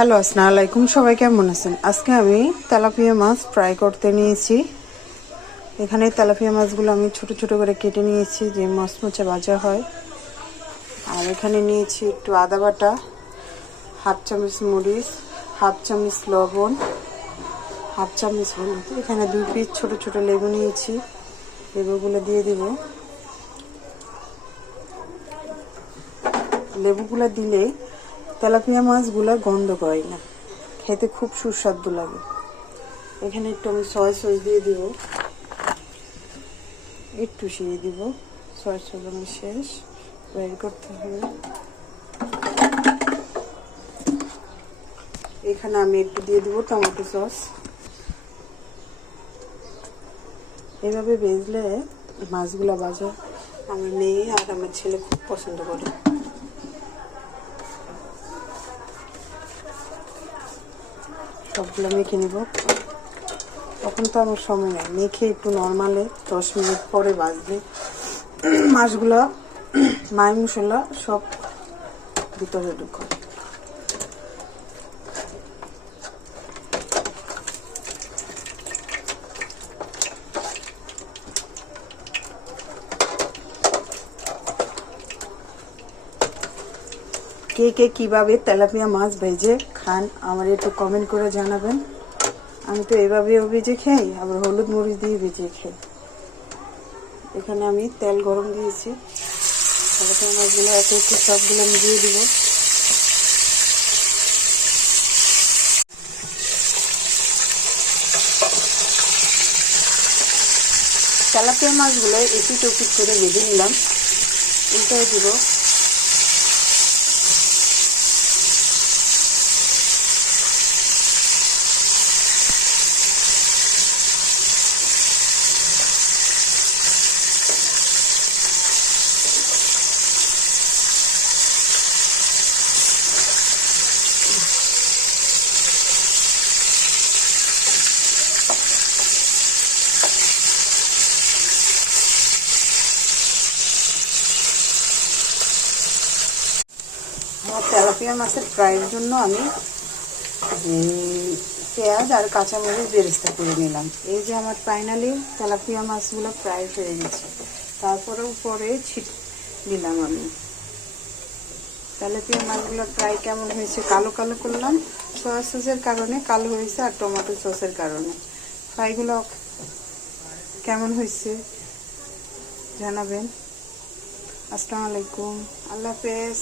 Hello, আসসালামু আলাইকুম। সবাই কেমন আছেন? আজকে আমি তেলাপিয়া মাছ ফ্রাই করতে নিয়েছি। এখানে তেলাপিয়া মাছগুলো আমি ছোট ছোট করে কেটে নিয়েছি, যে মচমচে ভাজা হয়। আর এখানে নিয়েছি একটু আদা বাটা, হাফ চামচ মরিচ, হাফ চামচ লবণ, হাফ চামচ হলুদ। এখানে 2 পিস ছোট ছোট লেবু নিয়েছি, লেবুগুলো দিয়ে দিব। লেবুগুলো দিলে তেলাপিয়া মাছগুলো গন্ধ করে না, খেতে খুব সুস্বাদু লাগে। এখানে একটু আমি সয়া সস দিয়ে দিব, একটু শিয়ে দিব। সয়া সস আমি শেষ, বের করতে হবে। এখানে আমি একটু দিয়ে দিব টমেটো সস। এভাবে ভেজলে মাছগুলো ভাজা আমার মেয়ে আর আমার ছেলে খুব পছন্দ করে। সবগুলো মেখে নিব। তখন তো আমার সময় নেই, মেখে একটু নর্মালে 10 মিনিট পরে ভাজলে মাছগুলো মাছ মশলা সব ভিতরে ঢুকে। কে কে কীভাবে তেলাপিয়া মাছ ভেজে খান আমার একটু কমেন্ট করে জানাবেন। আমি তো এভাবেও ভেজে খাই, আবার হলুদ মরিচ দিয়ে ভেজে খাই। এখানে আমি তেল গরম দিয়েছি, তেলাপিয়া মাছগুলো একে একে সবগুলো আমি দিয়ে দিব। তেলাপিয়া মাছগুলো এপিট ওপিট করে ভেজে নিলাম, উল্টাই দিব। আমার তেলাপিয়া মাছের ফ্রাইয়ের জন্য আমি পেঁয়াজ আর কাঁচামরিচ বেরেস্তা করে নিলাম। এই যে আমার ফাইনালি তেলাপিয়া মাছগুলো ফ্রাই হয়ে গেছে। তারপরে উপরে দিলাম আমি। তেলাপিয়া মাছগুলো ফ্রাই কেমন হয়েছে? কালো কালো করলাম, সয়া সসের কারণে কালো হয়েছে, আর টমেটো সসের কারণে। ফ্রাইগুলো কেমন হয়েছে জানাবেন। আসসালামু আলাইকুম, আল্লাহ হাফেজ।